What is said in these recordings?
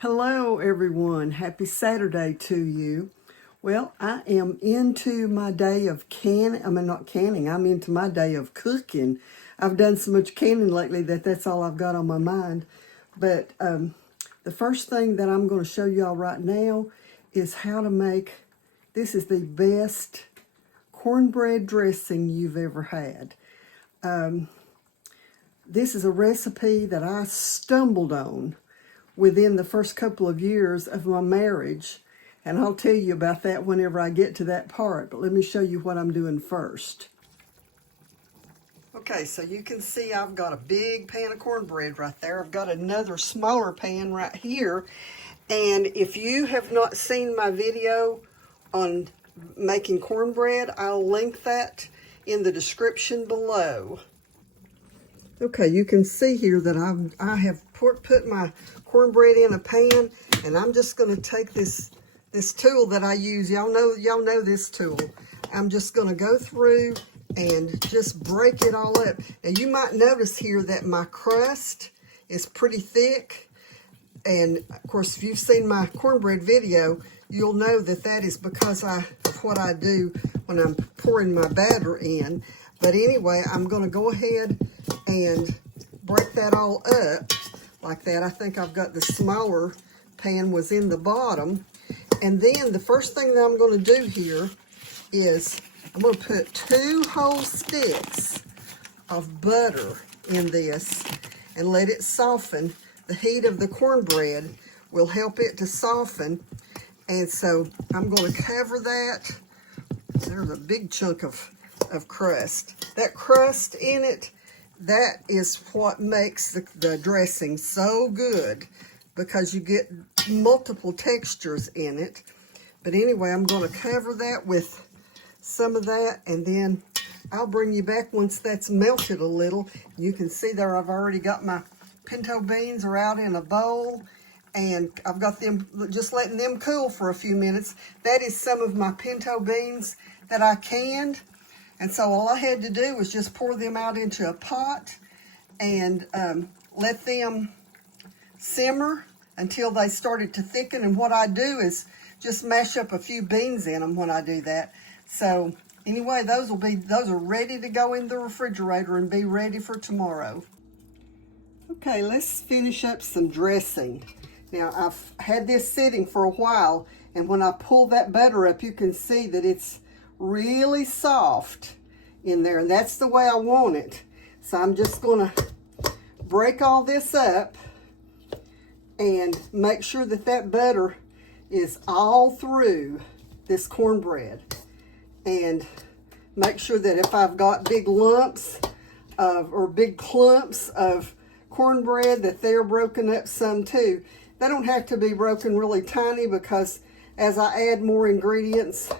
Hello everyone, happy Saturday to you. Well, I am into my day of I'm into my day of cooking. I've done so much canning lately that's all I've got on my mind. But the first thing that I'm going to show y'all right now is how to make, this is the best cornbread dressing you've ever had. This is a recipe that I stumbled on within the first couple of years of my marriage, and I'll tell you about that whenever I get to that part, but let me show you what I'm doing first. Okay, so you can see I've got a big pan of cornbread right there. I've got another smaller pan right here, and if you have not seen my video on making cornbread, I'll link that in the description below. Okay, you can see here that I have put my cornbread in a pan, and I'm just going to take this tool that I use. Y'all know this tool. I'm just going to go through and just break it all up. And you might notice here that my crust is pretty thick. And of course, if you've seen my cornbread video, you'll know that that is because of what I do when I'm pouring my batter in. But anyway, I'm going to go ahead and break that all up like that. I think I've got the smaller pan was in the bottom. And then the first thing that I'm going to do here is I'm going to put 2 whole sticks of butter in this and let it soften. The heat of the cornbread will help it to soften. And so I'm going to cover that. There's a big chunk of crust. That crust in it, that is what makes the dressing so good, because you get multiple textures in it. But anyway, I'm going to cover that with some of that, and then I'll bring you back once that's melted a little. You can see there I've already got my pinto beans are out in a bowl, and I've got them just letting them cool for a few minutes. That is some of my pinto beans that I canned. And so all I had to do was just pour them out into a pot and let them simmer until they started to thicken. And what I do is just mash up a few beans in them when I do that. So anyway, those are ready to go in the refrigerator and be ready for tomorrow. Okay, let's finish up some dressing. Now, I've had this sitting for a while, and when I pull that butter up, you can see that it's really soft in there, and that's the way I want it. So I'm just going to break all this up and make sure that that butter is all through this cornbread, and make sure that if I've got big lumps or big clumps of cornbread, that they're broken up some too. They don't have to be broken really tiny, because as I add more ingredients,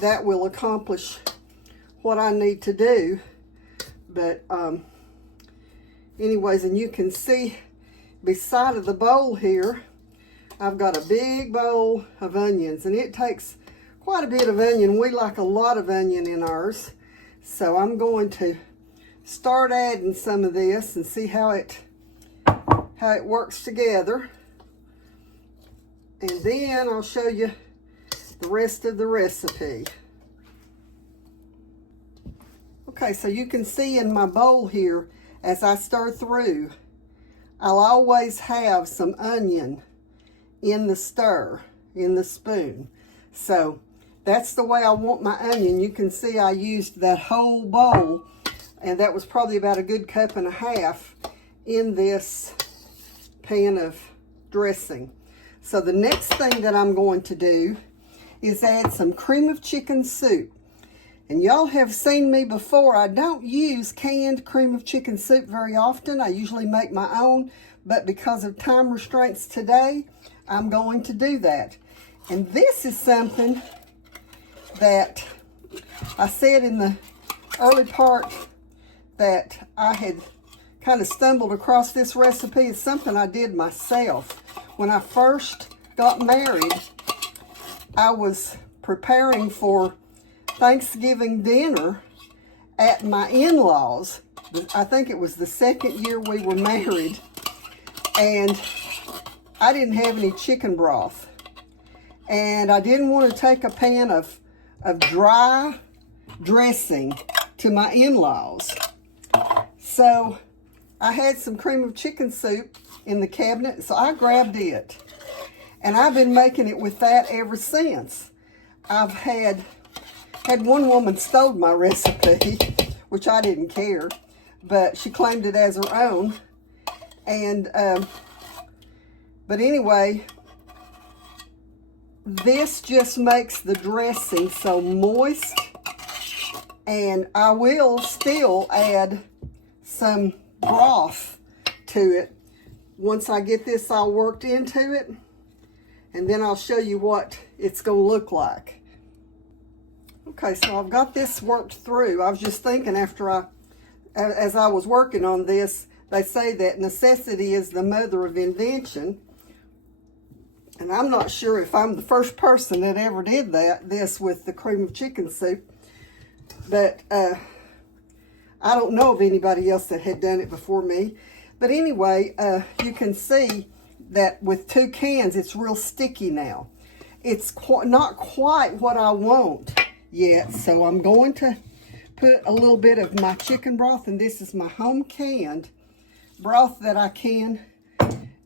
that will accomplish what I need to do. But anyways, and you can see beside of the bowl here, I've got a big bowl of onions, and it takes quite a bit of onion. We like a lot of onion in ours. So I'm going to start adding some of this and see how it works together. And then I'll show you the rest of the recipe. Okay, so you can see in my bowl here, as I stir through, I'll always have some onion in the spoon. So that's the way I want my onion. You can see I used that whole bowl, and that was probably about a good 1.5 cups in this pan of dressing. So the next thing that I'm going to do is add some cream of chicken soup. And y'all have seen me before. I don't use canned cream of chicken soup very often. I usually make my own, but because of time restraints today, I'm going to do that. And this is something that I said in the early part that I had kind of stumbled across this recipe. It's something I did myself. When I first got married, I was preparing for Thanksgiving dinner at my in-laws. I think it was the second year we were married. And I didn't have any chicken broth. And I didn't want to take a pan of dry dressing to my in-laws. So I had some cream of chicken soup in the cabinet, so I grabbed it. And I've been making it with that ever since. I've had one woman stole my recipe, which I didn't care, but she claimed it as her own. And, but anyway, this just makes the dressing so moist. And I will still add some broth to it once I get this all worked into it. And then I'll show you what it's going to look like. Okay, so I've got this worked through. I was just thinking as I was working on this, they say that necessity is the mother of invention. And I'm not sure if I'm the first person that ever did this with the cream of chicken soup. But I don't know of anybody else that had done it before me. But anyway, you can see that with 2 cans, it's real sticky now. It's not quite what I want yet. So I'm going to put a little bit of my chicken broth, and this is my home canned broth that I can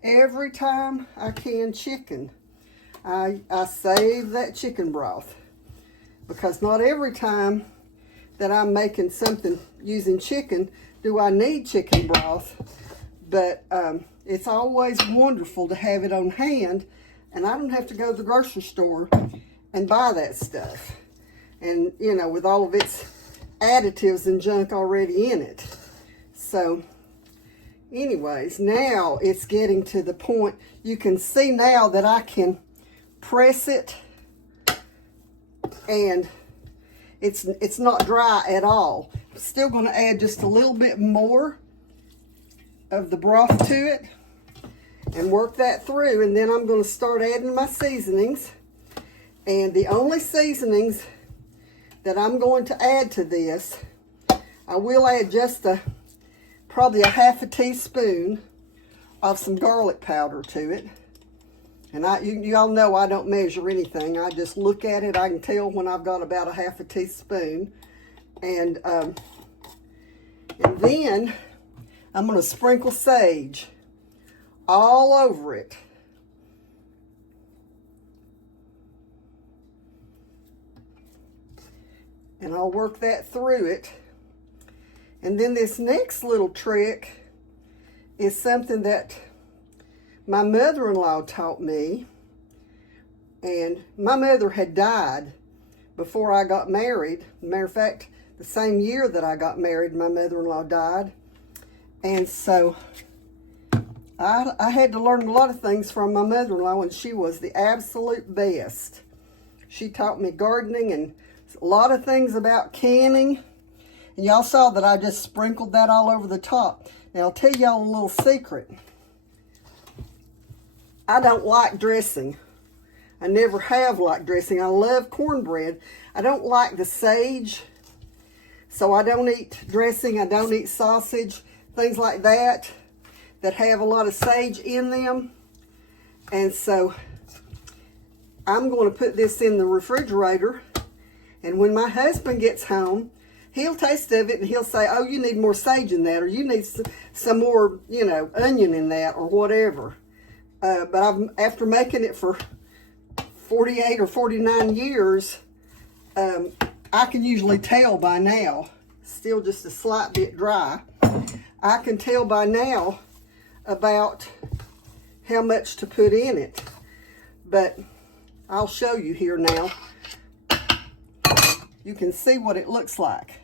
every time I can chicken. I save that chicken broth because not every time that I'm making something using chicken do I need chicken broth, but it's always wonderful to have it on hand, and I don't have to go to the grocery store and buy that stuff, and you know, with all of its additives and junk already in it. So anyways, now it's getting to the point, you can see now that I can press it, and it's not dry at all. I'm still going to add just a little bit more of the broth to it and work that through, and then I'm going to start adding my seasonings. And the only seasonings that I'm going to add to this, I will add just probably a half a teaspoon of some garlic powder to it. And you all know I don't measure anything. I just look at it. I can tell when I've got about a half a teaspoon. And then I'm going to sprinkle sage all over it. And I'll work that through it. And then this next little trick is something that my mother-in-law taught me. And my mother had died before I got married. Matter of fact, the same year that I got married, my mother-in-law died. And so I had to learn a lot of things from my mother-in-law, and she was the absolute best. She taught me gardening and a lot of things about canning. And y'all saw that I just sprinkled that all over the top. Now I'll tell y'all a little secret. I don't like dressing. I never have liked dressing. I love cornbread. I don't like the sage. So I don't eat dressing. I don't eat sausage, things like that have a lot of sage in them. And so I'm going to put this in the refrigerator. And when my husband gets home, he'll taste of it and he'll say, oh, you need more sage in that, or you need some more, you know, onion in that, or whatever. But after making it for 48 or 49 years, I can usually tell by now, still just a slight bit dry, I can tell by now about how much to put in it. But I'll show you here now. You can see what it looks like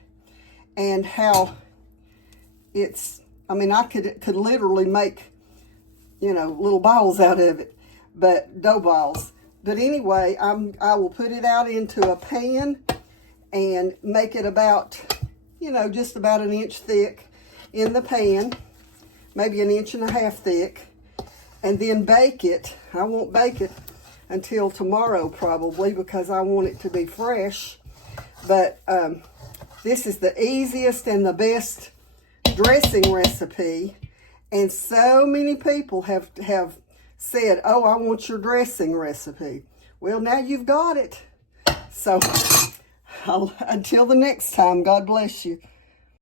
and how it's, I mean, I could literally make, you know, little balls out of it, but dough balls. But anyway, I will put it out into a pan and make it about, you know, just about an inch thick in the pan, maybe an inch and a half thick, and then bake it. I won't bake it until tomorrow probably because I want it to be fresh. But this is the easiest and the best dressing recipe, and so many people have said, oh, I want your dressing recipe. Well, now you've got it. So until the next time, God bless you.